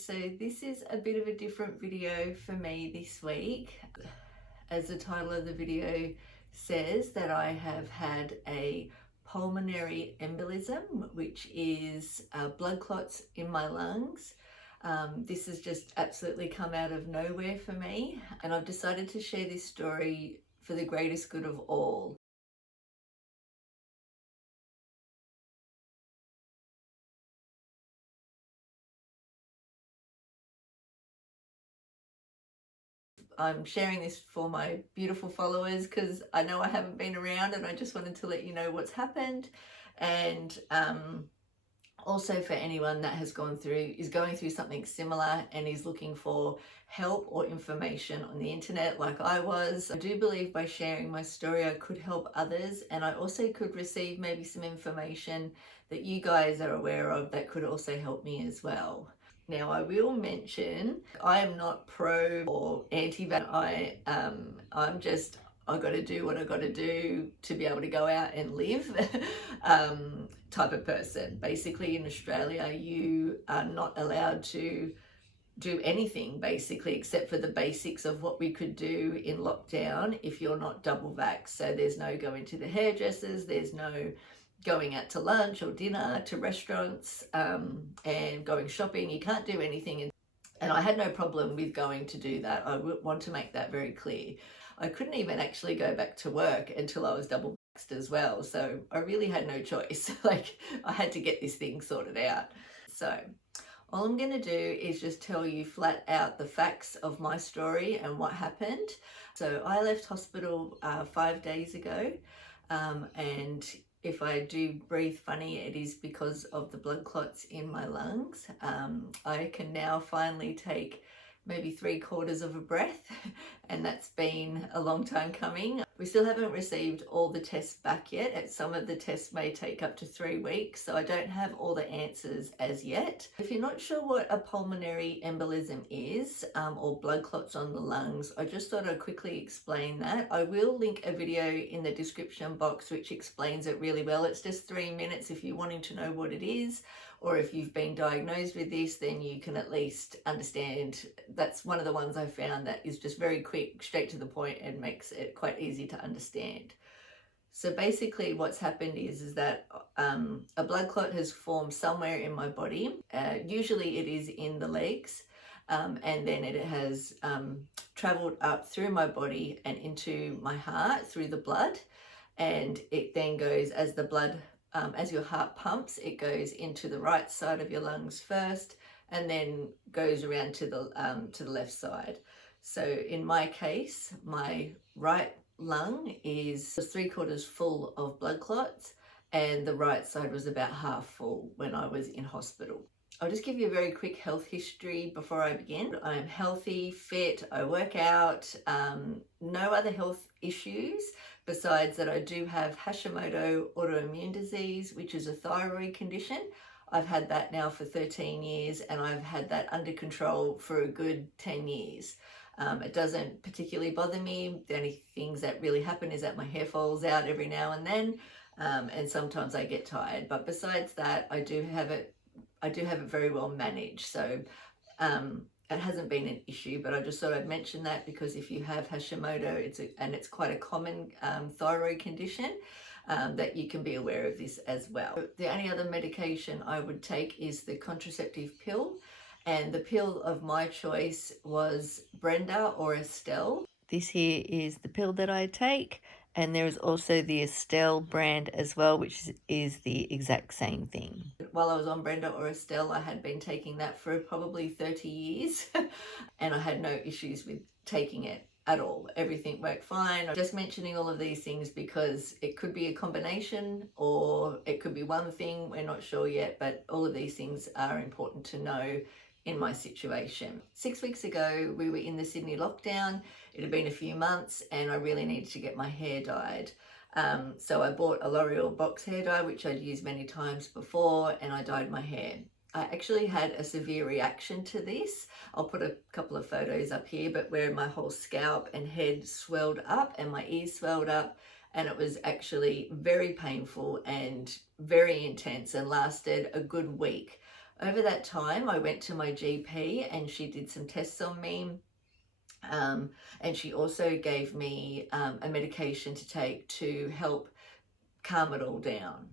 guys, so this is a bit of a different video for me this week. As the title of the video says, that I have had a pulmonary embolism, which is blood clots in my lungs. This has just absolutely come out of nowhere for me, and I've decided to share this story for the greatest good of all. I'm sharing this for my beautiful followers because I know I haven't been around, and I just wanted to let you know what's happened. And also for anyone that is going through something similar and is looking for help or information on the internet like I was. I do believe by sharing my story I could help others, and I also could receive maybe some information that you guys are aware of that could also help me as well. Now, I will mention I am not pro or anti-vax. I got to do what I got to do to be able to go out and live type of person. Basically, in Australia, you are not allowed to do anything basically except for the basics of what we could do in lockdown if you're not double vaxxed. So there's no going to the hairdressers, there's no going out to lunch or dinner, to restaurants, and going shopping. You can't do anything. And I had no problem with going to do that. I want to make that very clear. I couldn't even actually go back to work until I was double vaxxed as well. So I really had no choice. Like, I had to get this thing sorted out. So all I'm going to do is just tell you flat out the facts of my story and what happened. So I left hospital 5 days ago, and if I do breathe funny, it is because of the blood clots in my lungs. I can now finally take maybe 3/4 of a breath, and that's been a long time coming. We still haven't received all the tests back yet, and some of the tests may take up to 3 weeks, so I don't have all the answers as yet. If you're not sure what a pulmonary embolism is, or blood clots on the lungs, I just thought I'd quickly explain that. I will link a video in the description box which explains it really well. It's just 3 minutes if you're wanting to know what it is, or if you've been diagnosed with this, then you can at least understand. That's one of the ones I found that is just very quick, straight to the point, and makes it quite easy to understand. So basically what's happened is that a blood clot has formed somewhere in my body. Usually it is in the legs, and then it has traveled up through my body and into my heart through the blood, and it then goes as the blood as your heart pumps, it goes into the right side of your lungs first, and then goes around to the left side. So in my case, my right lung was 3/4 full of blood clots, and the right side was about half full when I was in hospital. I'll just give you a very quick health history before I begin. I'm healthy, fit, I work out, no other health issues besides that I do have Hashimoto autoimmune disease, which is a thyroid condition. I've had that now for 13 years, and I've had that under control for a good 10 years. It doesn't particularly bother me. The only things that really happen is that my hair falls out every now and then, and sometimes I get tired. But besides that, I do have it very well managed. So it hasn't been an issue, but I just thought I'd mention that because if you have Hashimoto, it's quite a common thyroid condition, that you can be aware of this as well. The only other medication I would take is the contraceptive pill, and the pill of my choice was Brenda or Estelle. This here is the pill that I take, and there is also the Estelle brand as well, which is the exact same thing. While I was on Brenda or Estelle, I had been taking that for probably 30 years and I had no issues with taking it at all. Everything worked fine. I'm just mentioning all of these things because it could be a combination or it could be one thing. We're not sure yet, but all of these things are important to know in my situation. 6 weeks ago, we were in the Sydney lockdown. It had been a few months and I really needed to get my hair dyed. So I bought a L'Oreal box hair dye, which I'd used many times before, and I dyed my hair. I actually had a severe reaction to this. I'll put a couple of photos up here, but where my whole scalp and head swelled up and my ears swelled up, and it was actually very painful and very intense and lasted a good week. Over that time, I went to my GP and she did some tests on me. And she also gave me a medication to take to help calm it all down.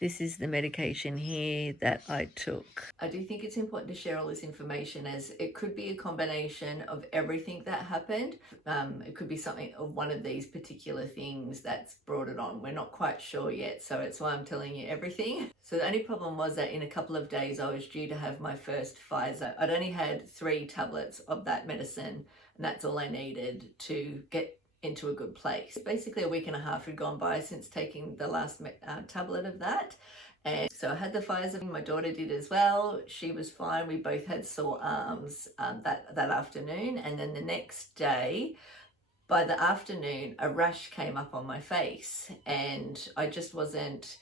This is the medication here that I took. I do think it's important to share all this information, as it could be a combination of everything that happened. It could be something of one of these particular things that's brought it on. We're not quite sure yet, so it's why I'm telling you everything. So the only problem was that in a couple of days I was due to have my first Pfizer. I'd only had 3 tablets of that medicine, and that's all I needed to get into a good place. Basically a week and a half had gone by since taking the last tablet of that, and so I had the Pfizer. My daughter did as well. She was fine. We both had sore arms that afternoon, and then the next day by the afternoon a rash came up on my face, and I just wasn't,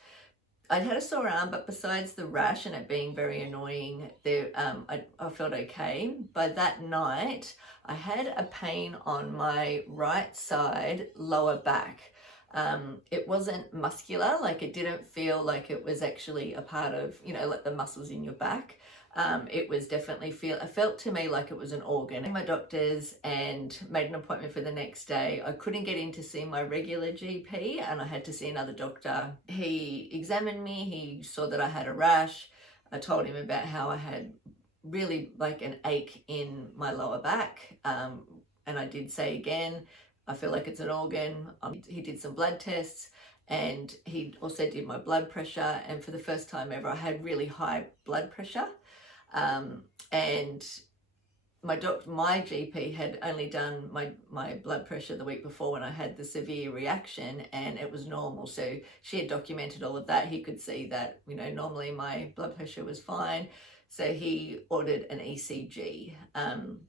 I'd had a sore arm, but besides the rash and it being very annoying, I felt okay. By that night, I had a pain on my right side lower back. It wasn't muscular, like it didn't feel like it was actually a part of, like the muscles in your back. It was definitely it felt to me like it was an organ. My doctors and made an appointment for the next day. I couldn't get in to see my regular GP and I had to see another doctor. He examined me, he saw that I had a rash. I told him about how I had really like an ache in my lower back. And I did say again, I feel like it's an organ. He did some blood tests, and he also did my blood pressure. And for the first time ever, I had really high blood pressure. And my GP had only done my blood pressure the week before when I had the severe reaction, and it was normal. So she had documented all of that. He could see that, normally my blood pressure was fine. So he ordered an ECG.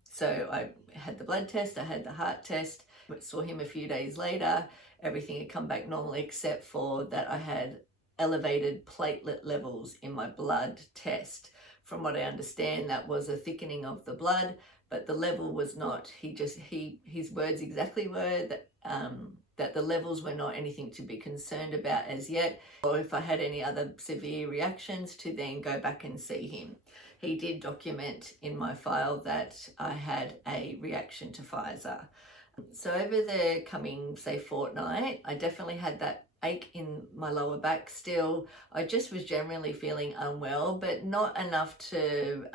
So I had the blood test, I had the heart test, saw him a few days later. Everything had come back normal except for that I had elevated platelet levels in my blood test. From what I understand, that was a thickening of the blood, but the level was not. His words exactly were that the levels were not anything to be concerned about as yet, or if I had any other severe reactions, to then go back and see him. He did document in my file that I had a reaction to Pfizer. So over the coming, say, fortnight, I definitely had that ache in my lower back still. I just was generally feeling unwell, but not enough to,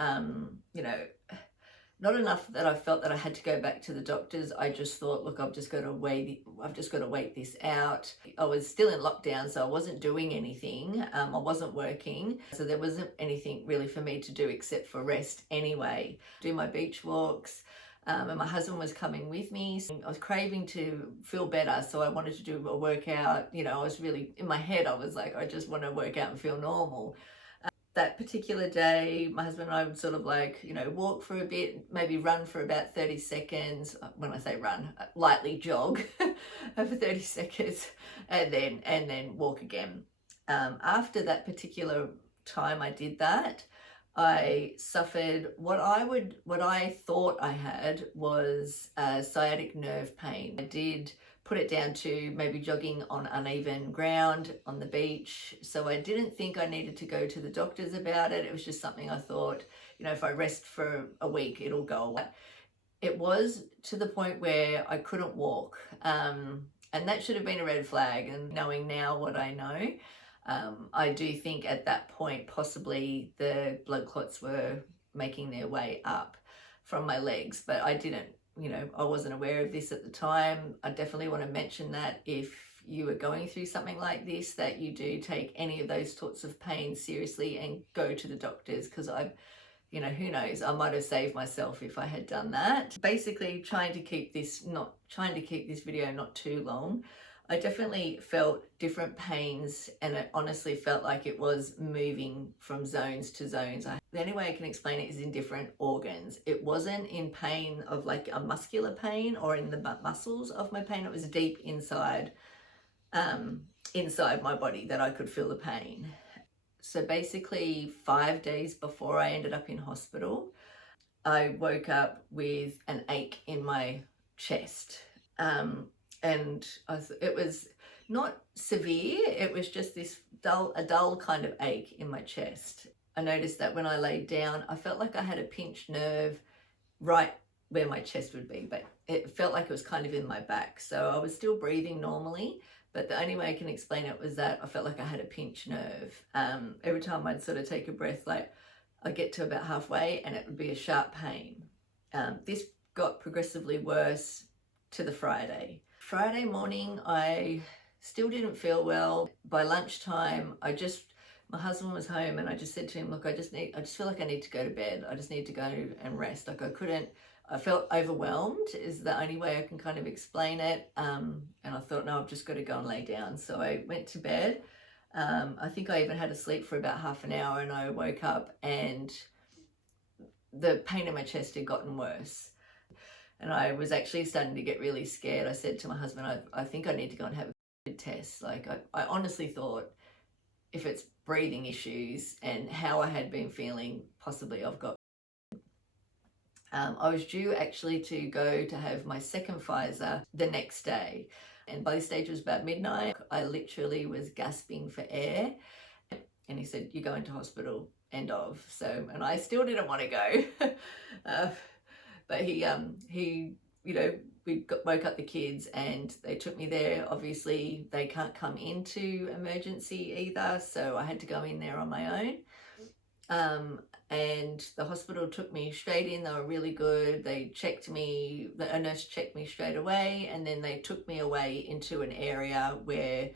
not enough that I felt that I had to go back to the doctors. I just thought, look, I've just got to wait this out. I was still in lockdown, so I wasn't doing anything. I wasn't working, so there wasn't anything really for me to do except for rest anyway. Do my beach walks. And my husband was coming with me. So I was craving to feel better, so I wanted to do a workout. I was really, in my head, I was like, I just want to work out and feel normal. That particular day, my husband and I would sort of walk for a bit, maybe run for about 30 seconds. When I say run, lightly jog for 30 seconds and then walk again. After that particular time I did that, I suffered what I thought I had was sciatic nerve pain. I did put it down to maybe jogging on uneven ground on the beach. So I didn't think I needed to go to the doctors about it. It was just something I thought, if I rest for a week, it'll go away. It was to the point where I couldn't walk. And that should have been a red flag. And knowing now what I know, I do think at that point, possibly the blood clots were making their way up from my legs, but I didn't, I wasn't aware of this at the time. I definitely want to mention that if you are going through something like this, that you do take any of those sorts of pain seriously and go to the doctors, because who knows, I might have saved myself if I had done that. Basically trying to keep this video not too long. I definitely felt different pains, and it honestly felt like it was moving from zones to zones. The only way I can explain it is in different organs. It wasn't in pain of like a muscular pain or in the muscles of my pain. It was deep inside my body that I could feel the pain. So basically 5 days before I ended up in hospital, I woke up with an ache in my chest. And it was not severe, it was just a dull kind of ache in my chest. I noticed that when I laid down, I felt like I had a pinched nerve right where my chest would be, but it felt like it was kind of in my back. So I was still breathing normally, but the only way I can explain it was that I felt like I had a pinched nerve. Every time I'd sort of take a breath, like I'd get to about halfway and it would be a sharp pain. This got progressively worse to the Friday. Friday morning, I still didn't feel well. By lunchtime, my husband was home and I just said to him, look, I just feel like I need to go to bed. I just need to go and rest. Like I felt overwhelmed is the only way I can kind of explain it. And I thought, no, I've just got to go and lay down. So I went to bed. I think I even had to sleep for about half an hour and I woke up and the pain in my chest had gotten worse. And I was actually starting to get really scared. I said to my husband, I think I need to go and have a test. Like I honestly thought if it's breathing issues and how I had been feeling, possibly I've got. I was due actually to go to have my second Pfizer the next day. And by this stage it was about midnight. I literally was gasping for air. And he said, you're going to hospital, end of. So, and I still didn't want to go. But he, we woke up the kids and they took me there. Obviously, they can't come into emergency either, so I had to go in there on my own. And the hospital took me straight in. They were really good. They checked me, a nurse checked me straight away, and then they took me away into an area where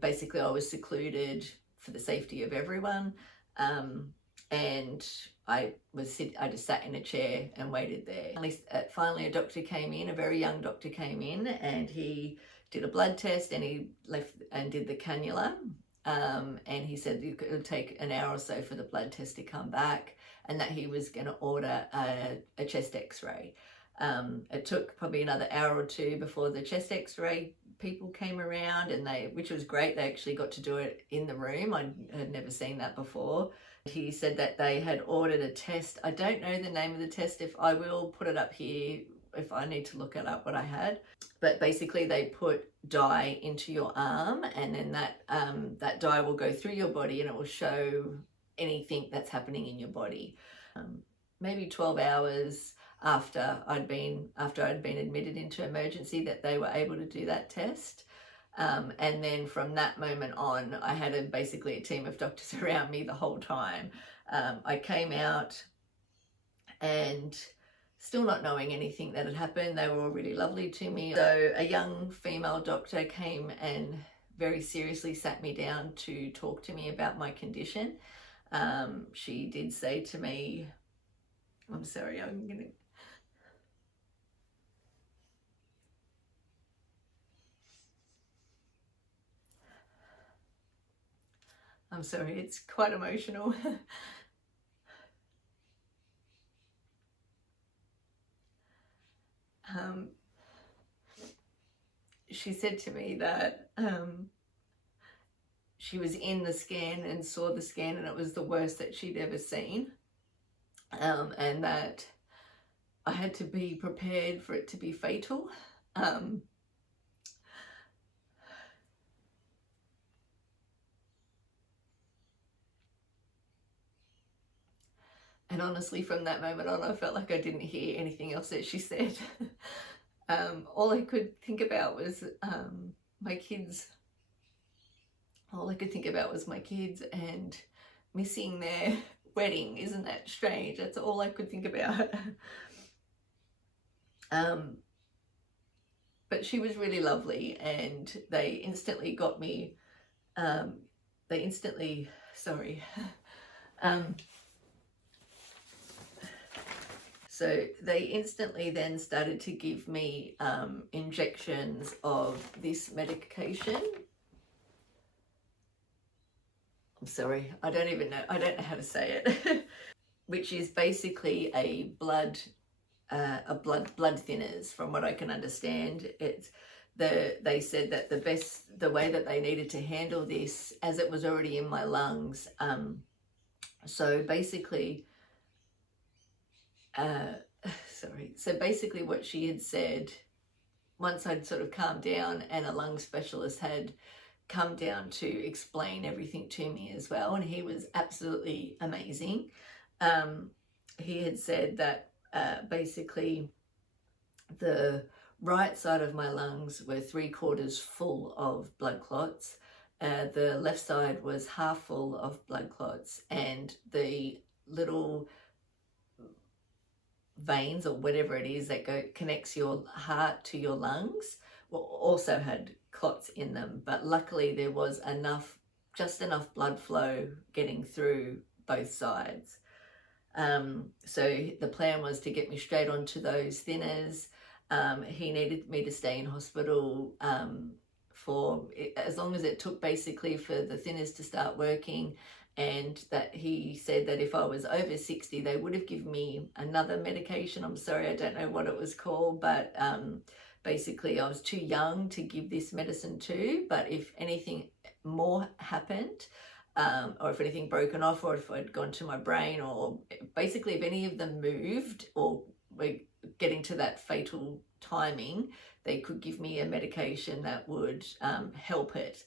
basically I was secluded for the safety of everyone. And I just sat in a chair and waited there. Finally a doctor came in, a very young doctor came in, and he did a blood test and he left and did the cannula. And he said it would take an hour or so for the blood test to come back and that he was going to order a chest x-ray. It took probably another hour or two before the chest x-ray people came around, and which was great, they actually got to do it in the room. I had never seen that before. He said that they had ordered a test. I don't know the name of the test. If I will put it up here if I need to look it up what I had. But basically they put dye into your arm, and then that dye will go through your body and it will show anything that's happening in your body. Maybe 12 hours after I'd been admitted into emergency that they were able to do that test. And then from that moment on, I had basically a team of doctors around me the whole time. I came out and still not knowing anything that had happened. They were all really lovely to me. So a young female doctor came and very seriously sat me down to talk to me about my condition. She did say to me, I'm sorry, I'm sorry, it's quite emotional. She said to me that she was in the scan and saw the scan and it was the worst that she'd ever seen, and that I had to be prepared for it to be fatal. And honestly, from that moment on, I felt like I didn't hear anything else that she said. All I could think about was my kids. All I could think about was my kids and missing their wedding. Isn't that strange? That's all I could think about. But she was really lovely, and they instantly got me. So they instantly then started to give me injections of this medication. I'm sorry, I don't know how to say it. Which is basically a blood thinners, from what I can understand. They said that the way that they needed to handle this, as it was already in my lungs. So basically what she had said, once I'd sort of calmed down and a lung specialist had come down to explain everything to me as well, and he was absolutely amazing. He had said that basically the right side of my lungs were 3/4 full of blood clots. The left side was half full of blood clots, and the little veins or whatever it is that connects your heart to your lungs also had clots in them. But luckily there was just enough blood flow getting through both sides. So the plan was to get me straight onto those thinners. He needed me to stay in hospital for as long as it took, basically, for the thinners to start working, and that he said that if I was over 60 they would have given me another medication. I'm sorry, I don't know what it was called, but basically I was too young to give this medicine to, but if anything more happened, or if anything broken off, or if I'd gone to my brain, or basically if any of them moved or were getting to that fatal timing, they could give me a medication that would help it.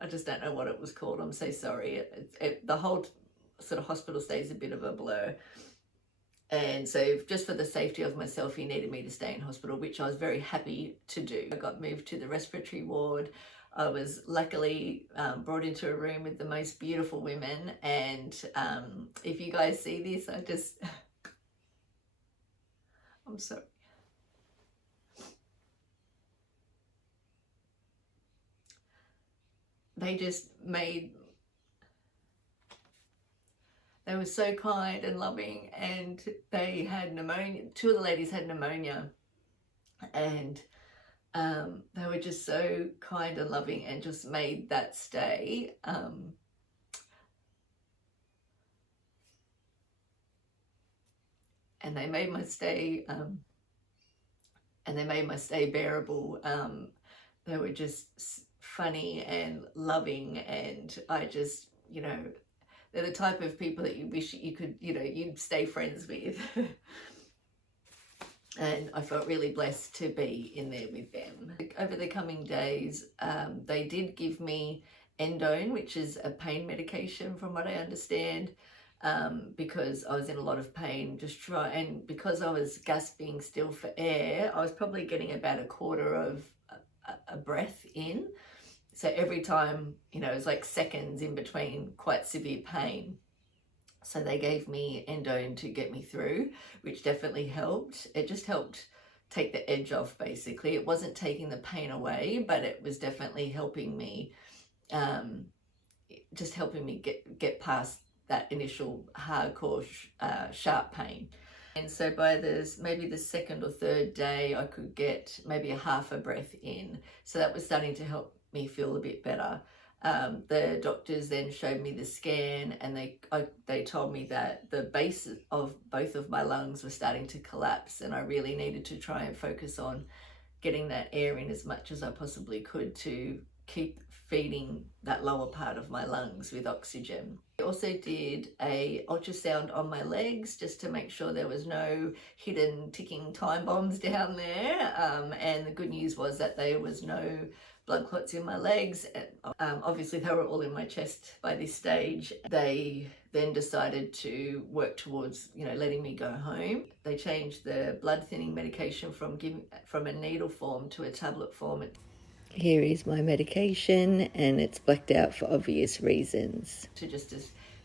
I just don't know what it was called. I'm so sorry. The whole sort of hospital stay is a bit of a blur. And so just for the safety of myself, he needed me to stay in hospital, which I was very happy to do. I got moved to the respiratory ward. I was luckily brought into a room with the most beautiful women. And if you guys see this, I'm sorry. They were so kind and loving, and they had pneumonia. Two of the ladies had pneumonia, and they were just so kind and loving, and just made that stay and they made my stay bearable. They were just funny and loving, and I just, they're the type of people that you wish you could, you'd stay friends with. And I felt really blessed to be in there with them. Over the coming days, they did give me endone, which is a pain medication from what I understand, because I was in a lot of pain. And because I was gasping still for air, I was probably getting about 1/4 of a breath in. So every time, it was like seconds in between quite severe pain. So they gave me endone to get me through, which definitely helped. It just helped take the edge off, basically. It wasn't taking the pain away, but it was definitely helping me, just helping me get past that initial hardcore sharp pain. And so by maybe the second or third day, I could get maybe a half a breath in. So that was starting to help me feel a bit better. The doctors then showed me the scan, and they told me that the base of both of my lungs were starting to collapse, and I really needed to try and focus on getting that air in as much as I possibly could to keep feeding that lower part of my lungs with oxygen. I also did a ultrasound on my legs just to make sure there was no hidden ticking time bombs down there, and the good news was that there was no blood clots in my legs. Obviously they were all in my chest by this stage. They then decided to work towards, letting me go home. They changed the blood thinning medication from a needle form to a tablet form. Here is my medication, and it's blacked out for obvious reasons. To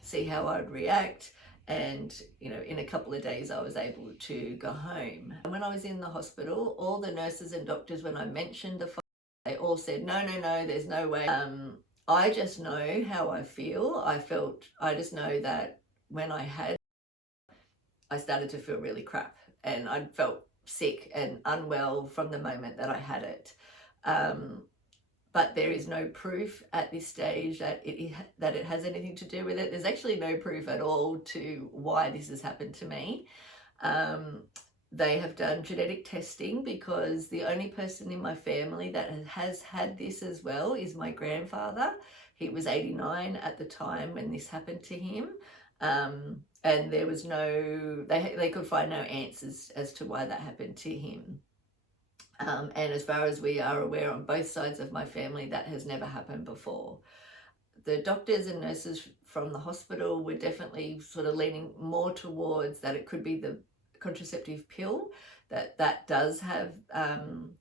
see how I'd react. And, in a couple of days I was able to go home. And when I was in the hospital, all the nurses and doctors, when I mentioned they all said, no, there's no way. I just know how I feel. I just know that when I started to feel really crap, and I felt sick and unwell from the moment that I had it. But there is no proof at this stage that it has anything to do with it. There's actually no proof at all to why this has happened to me. They have done genetic testing, because the only person in my family that has had this as well is my grandfather. He was 89 at the time when this happened to him. And there was they could find no answers as to why that happened to him. And as far as we are aware on both sides of my family, that has never happened before. The doctors and nurses from the hospital were definitely sort of leaning more towards that it could be the contraceptive pill, that does have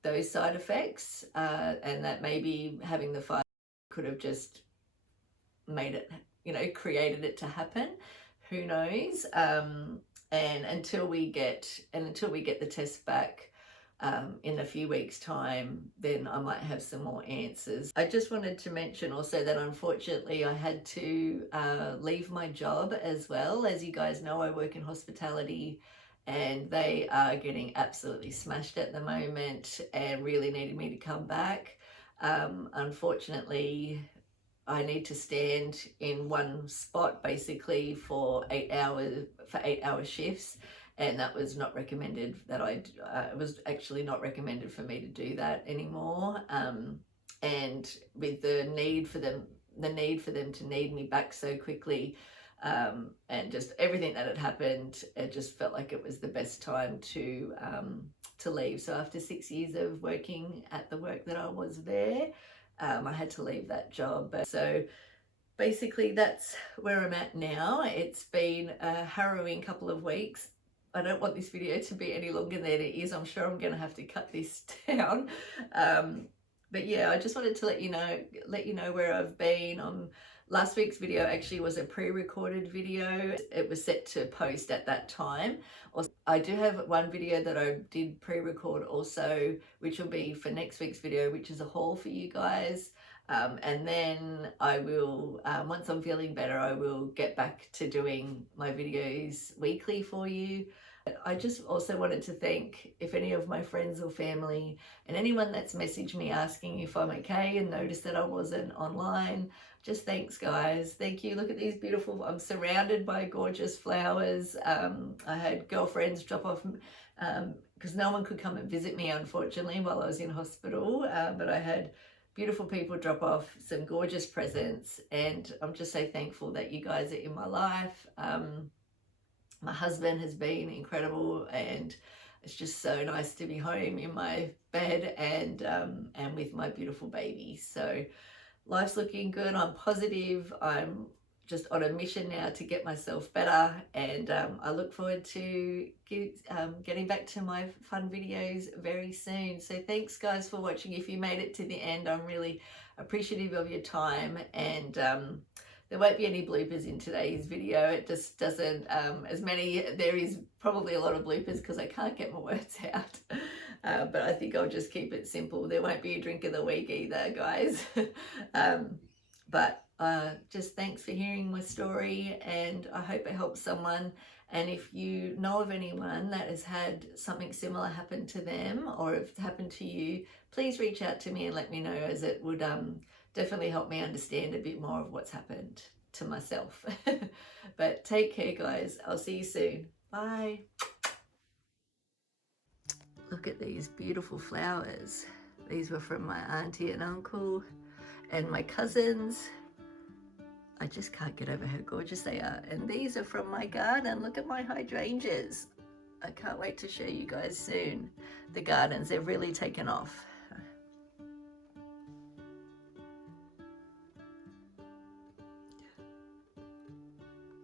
those side effects, and that maybe having the Pfizer could have just made it, created it to happen. Who knows? And until we get the test back in a few weeks' time, then I might have some more answers. I just wanted to mention also that unfortunately I had to leave my job as well. As you guys know, I work in hospitality and they are getting absolutely smashed at the moment and really needed me to come back. Unfortunately, I need to stand in one spot basically for 8 hours, for 8-hour shifts. And that was not recommended, it was actually not recommended for me to do that anymore. And with the need for them to need me back so quickly, and just everything that had happened, it just felt like it was the best time to leave. So after 6 years of working at the work that I was there, I had to leave that job. So basically that's where I'm at now. It's been a harrowing couple of weeks. I don't want this video to be any longer than it is. I'm sure I'm going to have to cut this down. But yeah, I just wanted to let you know where I've been. Last week's video actually was a pre-recorded video. It was set to post at that time. Also, I do have one video that I did pre-record also, which will be for next week's video, which is a haul for you guys. And then I will, once I'm feeling better, I will get back to doing my videos weekly for you. I just also wanted to thank, if any of my friends or family and anyone that's messaged me asking if I'm okay and noticed that I wasn't online, just thanks guys. Thank you. Look at these beautiful, I'm surrounded by gorgeous flowers. I had girlfriends drop off, because no one could come and visit me unfortunately while I was in hospital, but I had beautiful people drop off some gorgeous presents, and I'm just so thankful that you guys are in my life. My husband has been incredible, and it's just so nice to be home in my bed and with my beautiful baby. So life's looking good. I'm positive. I'm just on a mission now to get myself better, and I look forward to getting back to my fun videos very soon. So thanks guys for watching. If you made it to the end, I'm really appreciative of your time, and there won't be any bloopers in today's video. It just doesn't, there is probably a lot of bloopers because I can't get my words out. But I think I'll just keep it simple. There won't be a drink of the week either, guys. But just thanks for hearing my story, and I hope it helps someone. And if you know of anyone that has had something similar happen to them, or if it's happened to you, please reach out to me and let me know, as it would definitely help me understand a bit more of what's happened to myself. But take care guys, I'll see you soon. Bye. Look at these beautiful flowers. These were from my auntie and uncle and my cousins. I just can't get over how gorgeous they are. And these are from my garden. Look at my hydrangeas. I can't wait to show you guys soon. The gardens, they've really taken off.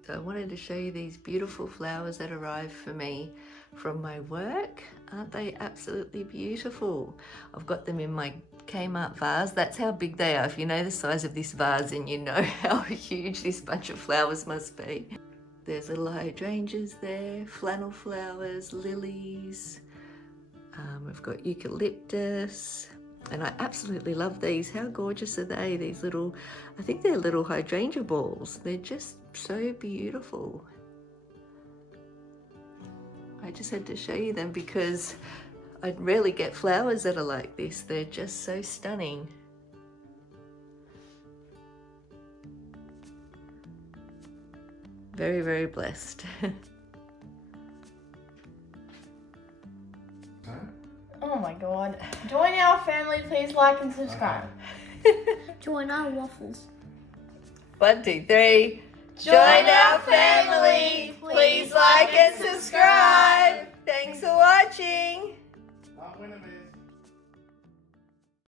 So I wanted to show you these beautiful flowers that arrived for me from my work. Aren't they absolutely beautiful? I've got them in my Kmart vase. That's how big they are. If you know the size of this vase, then you know how huge this bunch of flowers must be. There's little hydrangeas there, flannel flowers, lilies. We've got eucalyptus. And I absolutely love these. How gorgeous are they? These little, I think they're little hydrangea balls. They're just so beautiful. I just had to show you them because I rarely get flowers that are like this. They're just so stunning. Very, very blessed. Oh my god. Join our family, please like and subscribe. Join our waffles. 1, 2, 3. Join our family. Please like and subscribe. Thanks for watching. Not winning